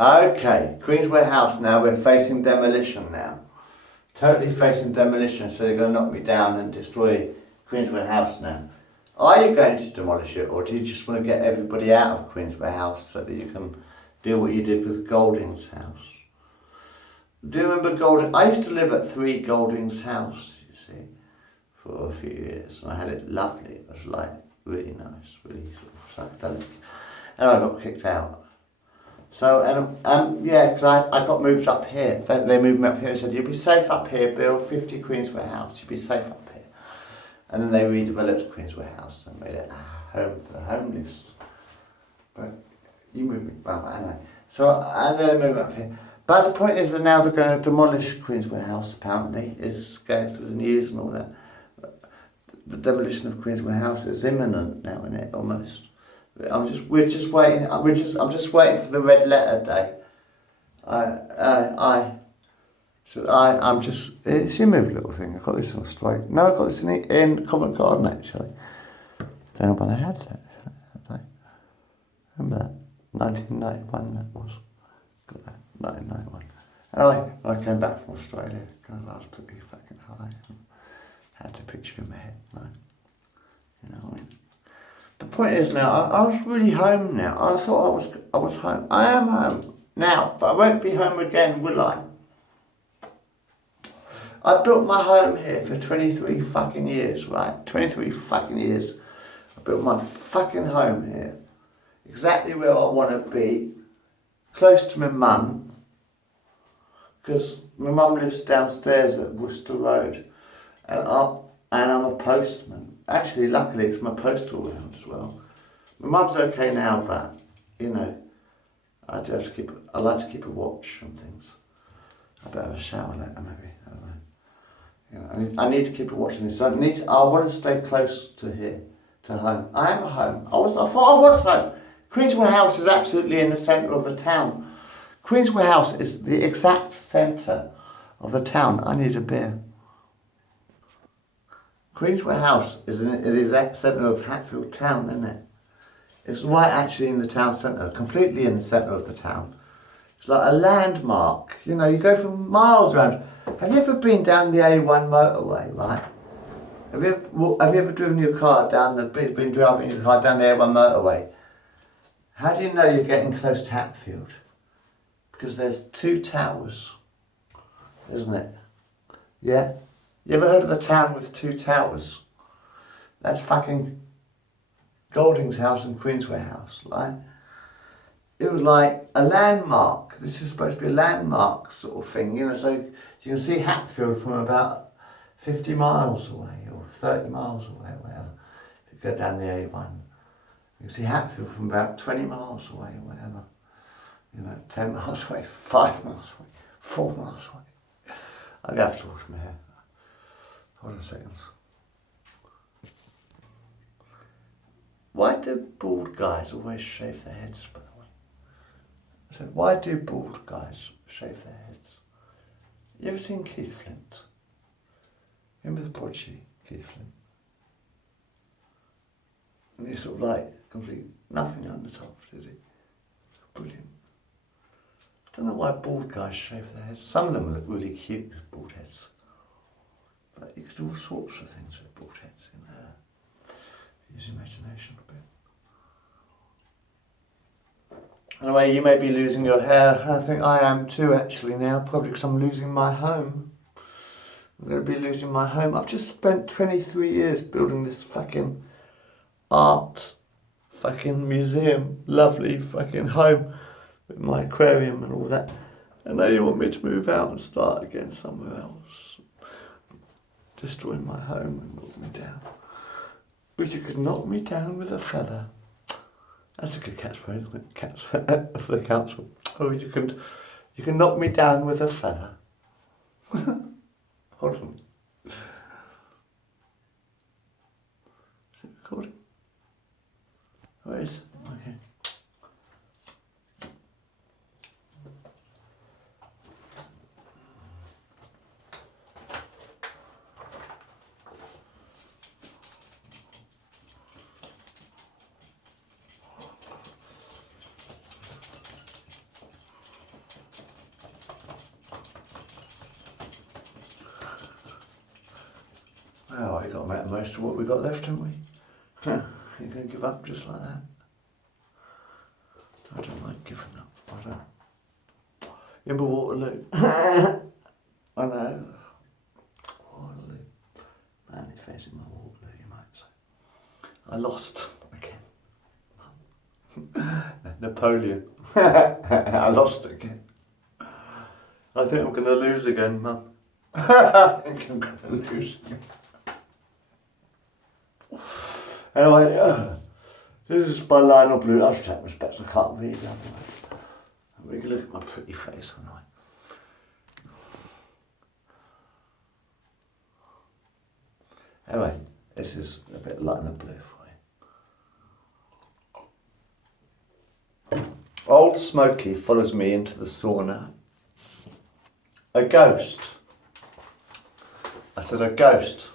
Okay, Queensway House now, we're facing demolition now. Totally facing demolition, so they're going to knock me down and destroy Queensway House now. Are you going to demolish it, or do you just want to get everybody out of Queensway House so that you can do what you did with Golding's house? Do you remember Golding? I used to live at 3 Golding's house, you see, for a few years, and I had it lovely. It was like really nice, really sort of psychedelic. And I got kicked out. So, yeah, because I got moved up here. They moved me up here and said, you'll be safe up here, build 50 Queensway House, you'll be safe up here. And then they redeveloped Queensway House and made it a home for the homeless. But you moved me, well, anyway. So, and then they moved up here. But the point is that now they're going to demolish Queensway House, apparently. It's going through the news and all that. The demolition of Queensway House is imminent now, isn't it, almost? I'm just waiting for the red letter day. It's a move little thing. I got this in Australia. No, I got this in Covent Garden actually. Down by the head. Remember that? 1991 that was. Got that, 1991. Anyway, I came back from Australia because I was pretty fucking high. Had the picture in my head, like, you know what I mean? The point is now, I was really home now. I thought I was home. I am home now, but I won't be home again, will I? I built my home here for 23 fucking years, right? 23 fucking years. I built my fucking home here. Exactly where I want to be. Close to my mum. Because my mum lives downstairs at Worcester Road. And I'm a postman. Actually, luckily, it's my postal room as well. My mum's okay now, but, you know, I like to keep a watch and things. I better have a shower later, maybe. I don't know. You know, I need to keep a watch on this. I want to stay close to here, to home. I am home. I thought I was home. Queensway House is absolutely in the centre of the town. Queensway House is the exact centre of the town. I need a beer. Queensway House is in the exact centre of Hatfield town, isn't it? It's right actually in the town centre, completely in the centre of the town. It's like a landmark, you know, you go for miles around. Have you ever been down the A1 motorway, right? Have you ever driven your car been driving your car down the A1 motorway? How do you know you're getting close to Hatfield? Because there's 2 towers, isn't it? Yeah? You ever heard of a town with 2 towers? That's fucking Golding's house and Queensway House, right? It was like a landmark. This is supposed to be a landmark sort of thing, you know, so you can see Hatfield from about 50 miles away or 30 miles away, or whatever. If you go down the A1, you can see Hatfield from about 20 miles away or whatever. You know, 10 miles away, 5 miles away, 4 miles away. I'm going to have to wash my hair. Hold on a second. Why do bald guys always shave their heads, by the way? I said, why do bald guys shave their heads? You ever seen Keith Flint? Remember the Prodigy, Keith Flint? And he's sort of like, complete nothing on the top, did he? Brilliant. I don't know why bald guys shave their heads. Some of them look really cute with bald heads. But you could do all sorts of things with bald heads in there. Use imagination a bit. Anyway, you may be losing your hair. I think I am too actually now, probably because I'm losing my home. I'm going to be losing my home. I've just spent 23 years building this fucking art fucking museum, lovely fucking home with my aquarium and all that. And now you want me to move out and start again somewhere else. Destroy my home and knock me down. But you could knock me down with a feather. That's a good catchphrase, isn't it? Catchphrase for the council. Oh, you can knock me down with a feather. Hold on. Is it recording? Where is it? Okay. Oh, we got to make the most of what we got left, haven't we? You going to give up just like that? I don't like giving up. I don't. Yeah, but Waterloo. I know. Waterloo. Man, he's facing my Waterloo, you might say. I lost again. Napoleon. I lost again. I think I'm going to lose again, Mum. I think I'm going to lose again. Anyway, this is by Lionel Blue. I should take respect, I can't read otherwise. We can look at my pretty face, can't I? Anyway, this is a bit Lionel Blue for you. Old Smokey follows me into the sauna. A ghost. I said a ghost,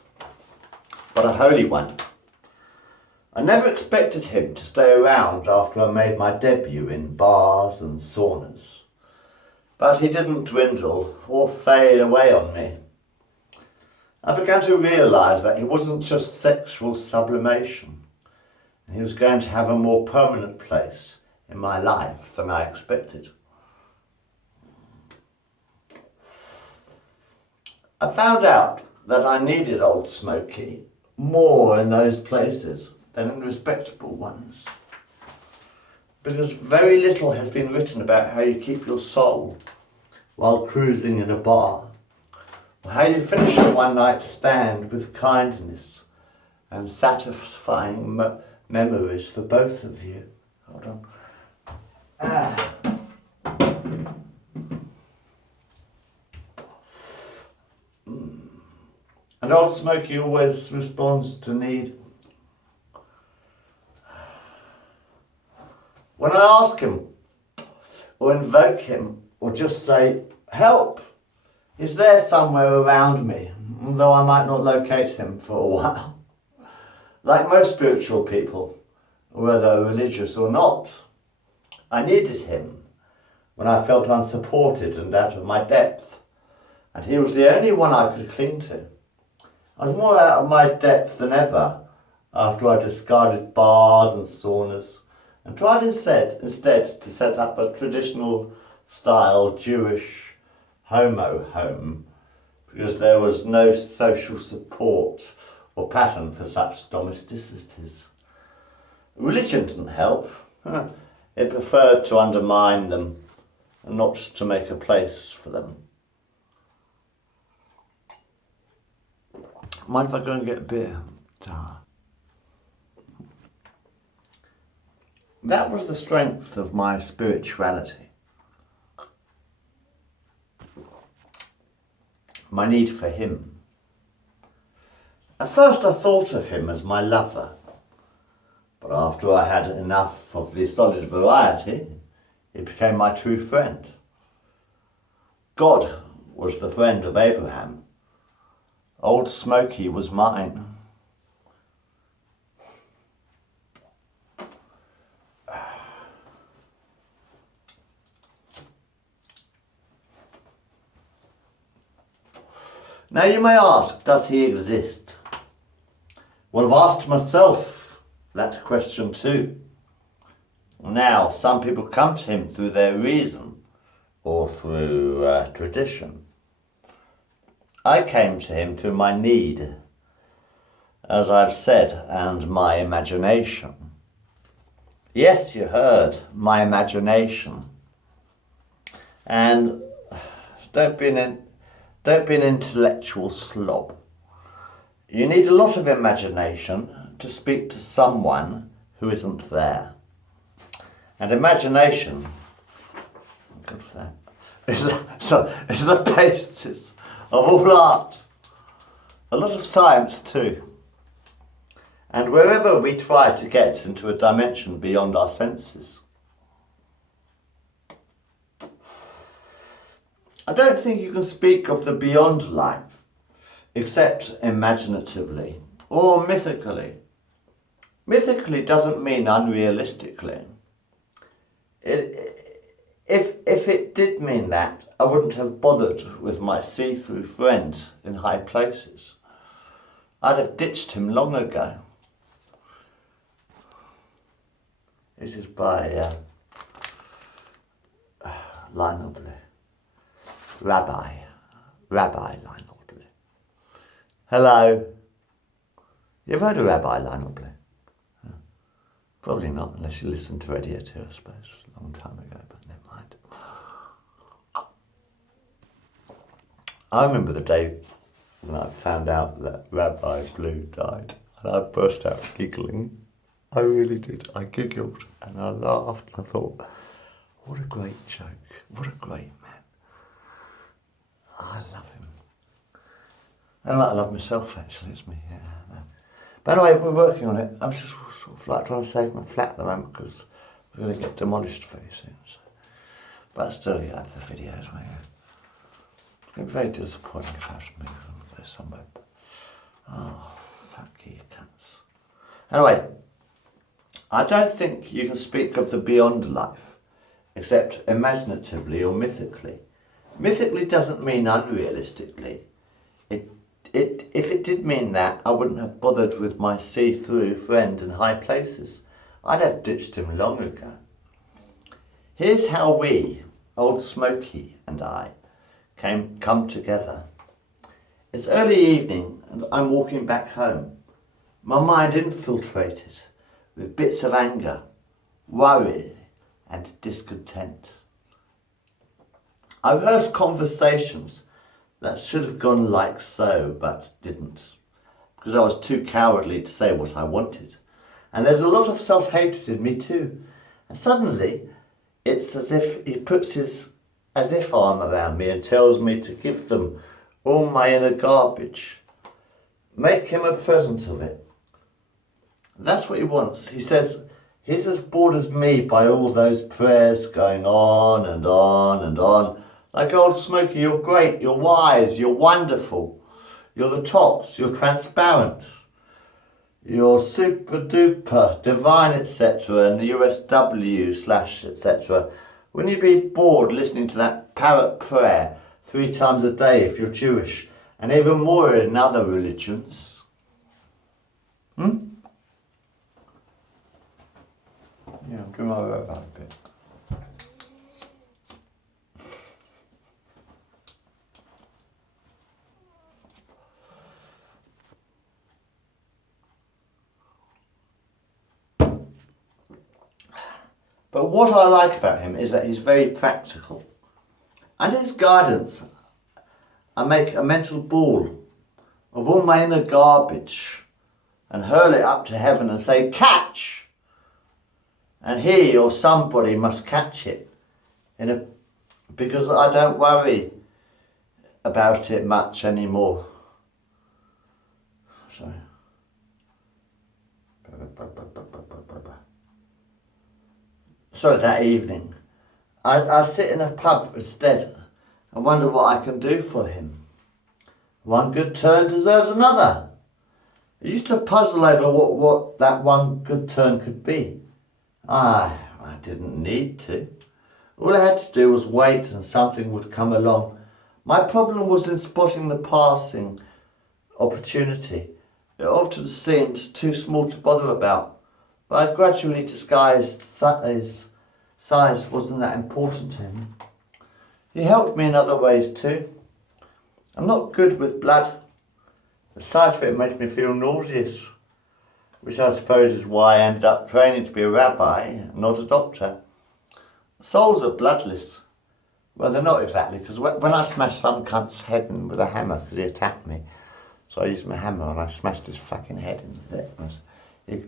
but a holy one. I never expected him to stay around after I made my debut in bars and saunas, but he didn't dwindle or fade away on me. I began to realise that he wasn't just sexual sublimation, and he was going to have a more permanent place in my life than I expected. I found out that I needed Old Smokey more in those places than in respectable ones, because very little has been written about how you keep your soul while cruising in a bar, or how you finish a one-night stand with kindness and satisfying memories for both of you. Hold on. And Old Smokey always responds to need. When I ask him, or invoke him, or just say, help, he's there somewhere around me, though I might not locate him for a while. Like most spiritual people, whether religious or not, I needed him when I felt unsupported and out of my depth, and he was the only one I could cling to. I was more out of my depth than ever after I discarded bars and saunas and tried instead to set up a traditional style Jewish homo home, because there was no social support or pattern for such domesticities. Religion didn't help. It preferred to undermine them and not to make a place for them. Mind if I go and get a beer? That was the strength of my spirituality. My need for him. At first I thought of him as my lover, but after I had enough of the solid variety, he became my true friend. God was the friend of Abraham. Old Smokey was mine. Now you may ask, does he exist? Well, I've asked myself that question too. Now, some people come to him through their reason or through tradition. I came to him through my need, as I've said, and my imagination. Yes, you heard, my imagination. And don't be an intellectual slob. You need a lot of imagination to speak to someone who isn't there. And imagination, good for that, is the basis of all art. A lot of science too. And wherever we try to get into a dimension beyond our senses, I don't think you can speak of the beyond life except imaginatively or mythically. Mythically doesn't mean unrealistically. If it did mean that, I wouldn't have bothered with my see-through friend in high places. I'd have ditched him long ago. This is by Lionel Blue. Rabbi Lionel Blue. Hello. You ever heard of Rabbi Lionel Blue? Oh, probably not, unless you listened to Radio 2, I suppose, a long time ago, but never mind. I remember the day when I found out that Rabbi Blue died, and I burst out giggling. I really did. I giggled and I laughed and I thought, what a great joke. What a great man. I love him. And I love myself, actually. It's me. Yeah. By the way, we're working on it. I'm just sort of like trying to save my flat at the moment because we're going to get demolished very soon. So. But still, you have the videos where it's been very disappointing if I have to move and go somewhere. But, oh, fuck you cunts. Anyway, I don't think you can speak of the beyond life except imaginatively or mythically. Mythically doesn't mean unrealistically. If it did mean that, I wouldn't have bothered with my see-through friend in high places. I'd have ditched him long ago. Here's how we, Old Smoky and I, come together. It's early evening and I'm walking back home. My mind infiltrated with bits of anger, worry and discontent. I rehearsed conversations that should have gone like so, but didn't, because I was too cowardly to say what I wanted. And there's a lot of self-hatred in me too. And suddenly, it's as if he puts his as-if arm around me and tells me to give them all my inner garbage. Make him a present of it. That's what he wants. He says he's as bored as me by all those prayers going on and on and on. Like Old Smoky, you're great, you're wise, you're wonderful, you're the tops, you're transparent, you're super duper, divine, etc. and the USW / etc. Wouldn't you be bored listening to that parrot prayer 3 times a day if you're Jewish, and even more in other religions? Yeah, give my word about a bit. But what I like about him is that he's very practical. Under his guidance, I make a mental ball of all my inner garbage and hurl it up to heaven and say, catch! And he or somebody must catch it because I don't worry about it much anymore. Sorry. So that evening, I sit in a pub instead and wonder what I can do for him. One good turn deserves another. I used to puzzle over what that one good turn could be. I didn't need to. All I had to do was wait and something would come along. My problem was in spotting the passing opportunity. It often seemed too small to bother about, but I gradually disguised his size wasn't that important to him. He helped me in other ways too. I'm not good with blood. The sight of it makes me feel nauseous, which I suppose is why I ended up training to be a rabbi, not a doctor. Souls are bloodless. Well, they're not exactly, because when I smashed some cunt's head in with a hammer, because he attacked me, so I used my hammer and I smashed his fucking head in with it.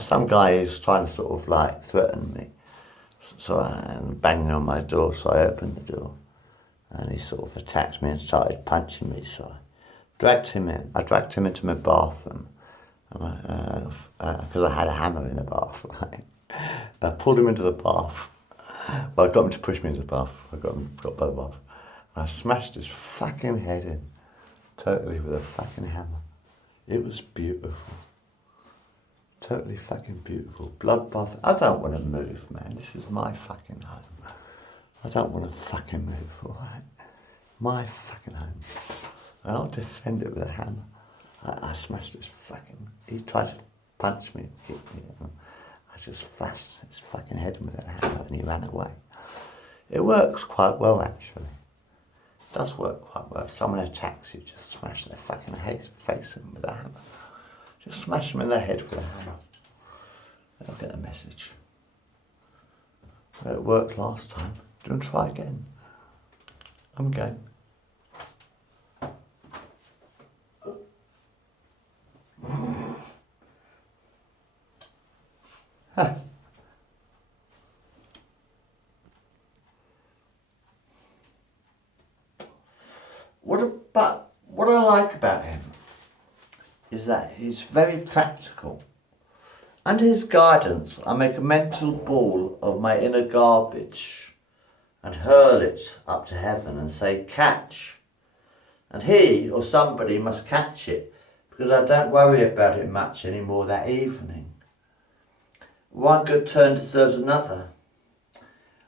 Some guy who's trying to sort of like threaten me, so I'm banging on my door, so I opened the door, and he sort of attacked me and started punching me, so I dragged him in. I dragged him into my bathroom, because I had a hammer in the bath, right? I pulled him into the bath. Well, I got him to push me into the bath. I got by the bath. And I smashed his fucking head in, totally with a fucking hammer. It was beautiful. Totally fucking beautiful. Bloodbath. I don't want to move, man. This is my fucking home. I don't want to fucking move, alright? My fucking home. And I'll defend it with a hammer. I smashed his fucking... He tried to punch me, kick me. I just flashed his fucking head with that hammer and he ran away. It works quite well, actually. It does work quite well. If someone attacks you, just smash their fucking face in with a hammer. Just smash them in the head with a hammer. They'll get the message. Well, it worked last time. Do you want to try again? I'm going. Huh. What I like about him is that he's very practical. Under his guidance, I make a mental ball of my inner garbage and hurl it up to heaven and say, catch. And he or somebody must catch it because I don't worry about it much anymore that evening. One good turn deserves another.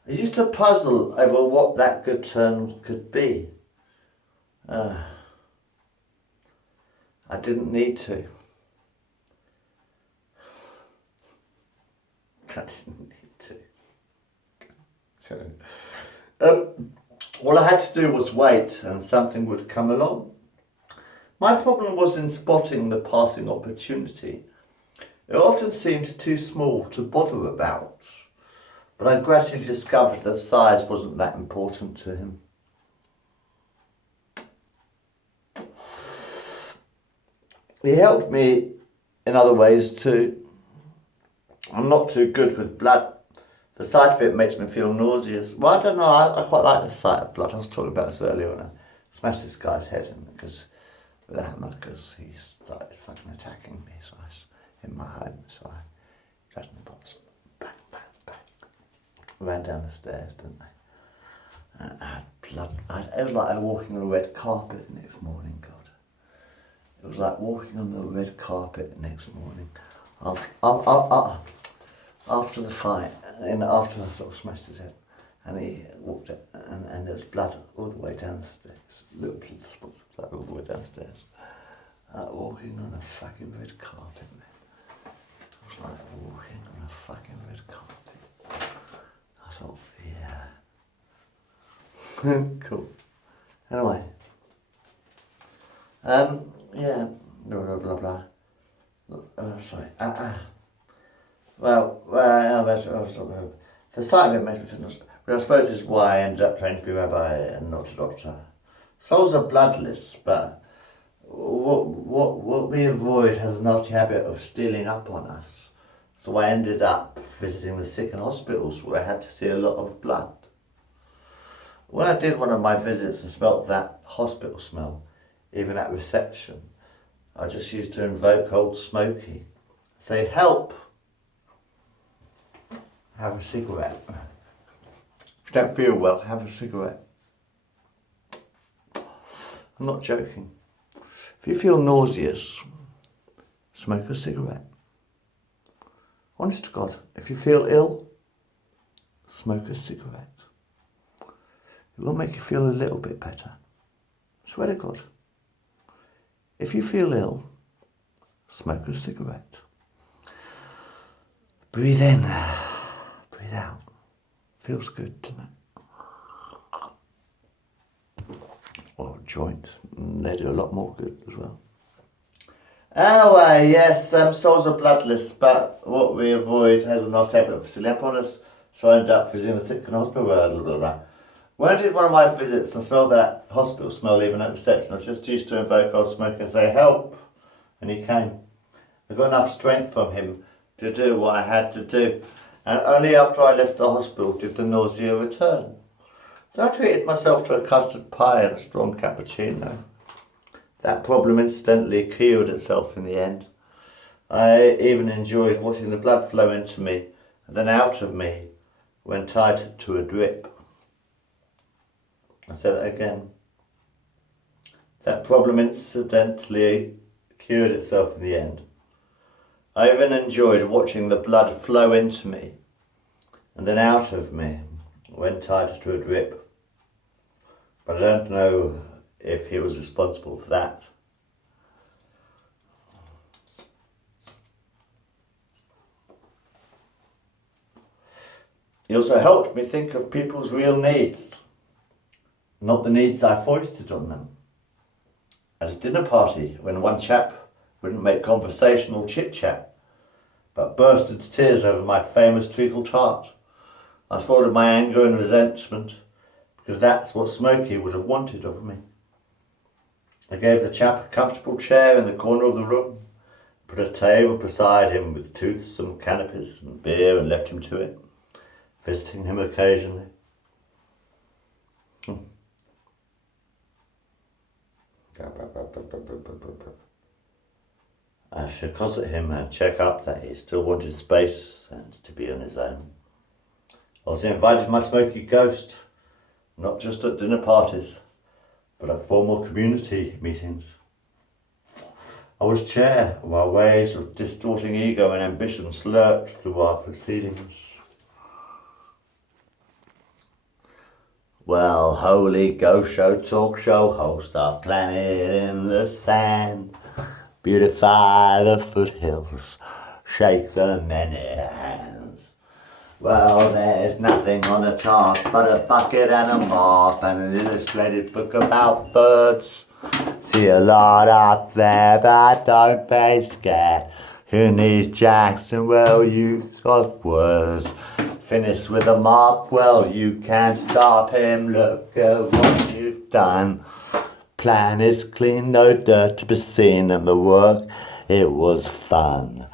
I used to puzzle over what that good turn could be. I didn't need to. I didn't need to. All I had to do was wait and something would come along. My problem was in spotting the passing opportunity. It often seemed too small to bother about, but I gradually discovered that size wasn't that important to him. He helped me in other ways too. I'm not too good with blood. The sight of it makes me feel nauseous. Well, I don't know, I quite like the sight of blood. I was talking about this earlier when I smashed this guy's head in with a hammer because he started fucking attacking me. So I was in my home, so I grabbed my box, bang, bang, bang. Ran down the stairs, didn't they? And I had blood. It was like walking on a red carpet the next morning, God. It was like walking on the red carpet the next morning. After the fight, and after I sort of smashed his head, and he walked it, and there was blood all the way downstairs, little spots of blood all the way downstairs. Walking on a fucking red carpet, man. It was like walking on a fucking red carpet. I thought, yeah. Cool. Anyway. Yeah, blah, blah, blah, blah. Sorry. The sight of it made me feel nauseous. But I suppose this is why I ended up training to be a rabbi and not a doctor. Souls are bloodless, but what we avoid has a nasty habit of stealing up on us. So I ended up visiting the sick in hospitals where I had to see a lot of blood. When I did one of my visits and smelt that hospital smell, even at reception, I just used to invoke Old Smoky. Say, help! Have a cigarette. If you don't feel well, have a cigarette. I'm not joking. If you feel nauseous, smoke a cigarette. Honest to God, if you feel ill, smoke a cigarette. It will make you feel a little bit better. Swear to God. If you feel ill, smoke a cigarette. Breathe in, breathe out. Feels good, doesn't it? Or joints, they do a lot more good as well. Anyway, yes, souls are bloodless, but what we avoid has a nasty habit of stealing up on us, so I end up visiting the sick in hospital, blah, blah, blah, blah. When I did one of my visits and smelled that hospital smell even at reception, I was just used to invoke Old Smoke and say, help! And he came. I got enough strength from him to do what I had to do. And only after I left the hospital did the nausea return. So I treated myself to a custard pie and a strong cappuccino. That problem incidentally cured itself in the end. I even enjoyed watching the blood flow into me and then out of me when tied to a drip. I say that again. That problem incidentally cured itself in the end. I even enjoyed watching the blood flow into me and then out of me when tied to a drip. But I don't know if he was responsible for that. He also helped me think of people's real needs, not the needs I foisted on them. At a dinner party, when one chap wouldn't make conversational chit-chat, but burst into tears over my famous treacle tart, I swallowed my anger and resentment, because that's what Smokey would have wanted of me. I gave the chap a comfortable chair in the corner of the room, put a table beside him with toothsome canopies and beer, and left him to it, visiting him occasionally. I should cosset him and check up that he still wanted space and to be on his own. I was invited to my Smoky Ghost, not just at dinner parties, but at formal community meetings. I was chair while waves of distorting ego and ambition slurped through our proceedings. Well, Holy Ghost Show talk show host, our planet in the sand. Beautify the foothills, shake the many hands. Well, there's nothing on the top but a bucket and a mop and an illustrated book about birds. See a lot up there, but don't be scared. Who needs Jackson? Well, you've got words. Finished with a mark, well, you can't stop him. Look at what you've done. Plan is clean, no dirt to be seen, and the work, it was fun.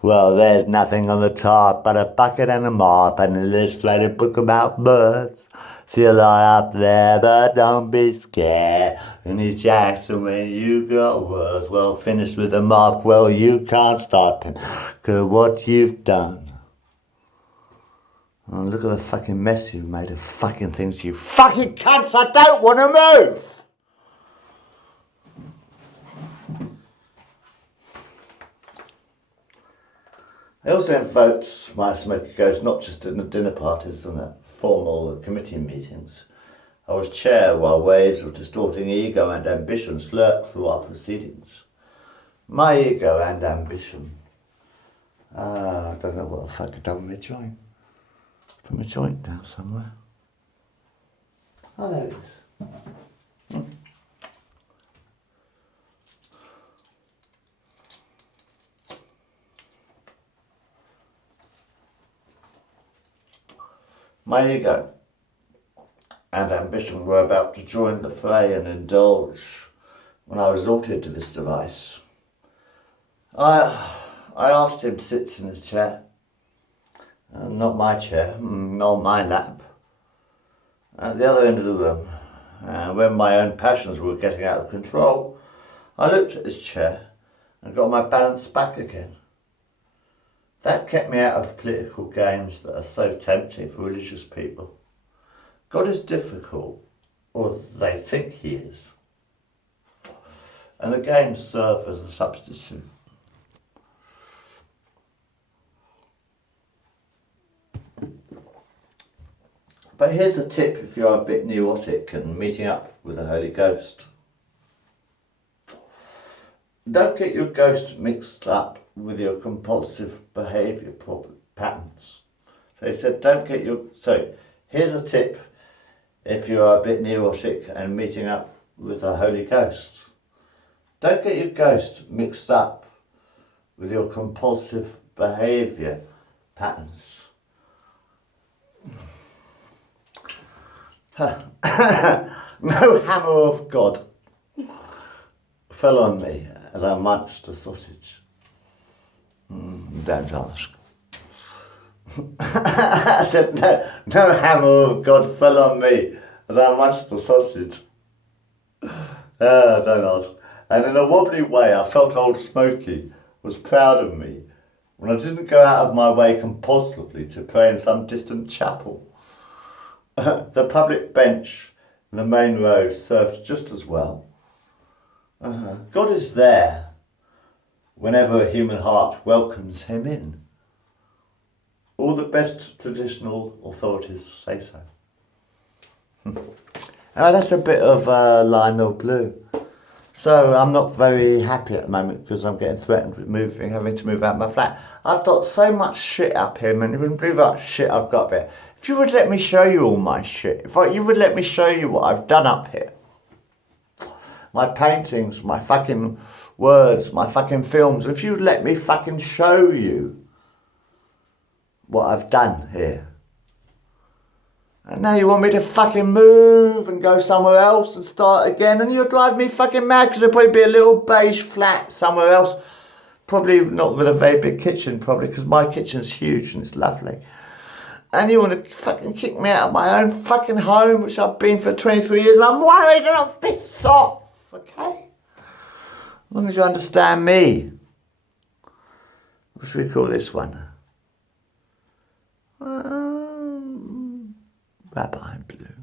Well, there's nothing on the top but a bucket and a mop and an illustrated book about birds. See a lot up there, but don't be scared. Only Jackson when you got words. Well, finished with a mop, well, you can't stop him. Look at what you've done. Oh, look at the fucking mess you've made of fucking things, you fucking cunts. I don't want to move. I also invoked my Smoky Ghost not just in the dinner parties and at formal committee meetings. I was chair while waves of distorting ego and ambition slurped through our proceedings. My ego and ambition. I don't know what the fuck I've done with my joint. Put my joint down somewhere. Oh, there it is. My ego and ambition were about to join the fray and indulge when I resorted to this device. I asked him to sit in a chair, not my chair, not my lap, at the other end of the room. And when my own passions were getting out of control, I looked at his chair and got my balance back again. That kept me out of political games that are so tempting for religious people. God is difficult, or they think he is. And the games serve as a substitute. But here's a tip if you're a bit neurotic and meeting up with the Holy Ghost. Don't get your ghost mixed up with your compulsive behaviour patterns. So he said, here's a tip if you're a bit neurotic and meeting up with the Holy Ghost. Don't get your ghost mixed up with your compulsive behaviour patterns. No hammer of God fell on me as I munched a sausage. Don't ask. I said, no hammer of God fell on me as I munched the sausage. Don't ask. And in a wobbly way, I felt old Smokey was proud of me when I didn't go out of my way compulsively to pray in some distant chapel. The public bench in the main road served just as well. God is there whenever a human heart welcomes him in. All the best traditional authorities say so. That's a bit of Lionel Blue. So I'm not very happy at the moment because I'm getting threatened with having to move out of my flat. I've got so much shit up here, man. You wouldn't believe how much shit I've got there. If you would let me show you all my shit, you would let me show you what I've done up here. My paintings, my fucking words, my fucking films. If you'd let me fucking show you what I've done here. And now you want me to fucking move and go somewhere else and start again, and you'll drive me fucking mad because there'll probably be a little beige flat somewhere else. Probably not with a very big kitchen, probably, because my kitchen's huge and it's lovely. And you want to fucking kick me out of my own fucking home, which I've been for 23 years, and I'm worried and I'm pissed off, okay? As long as you understand me. What should we call this one? Rabbi Blue.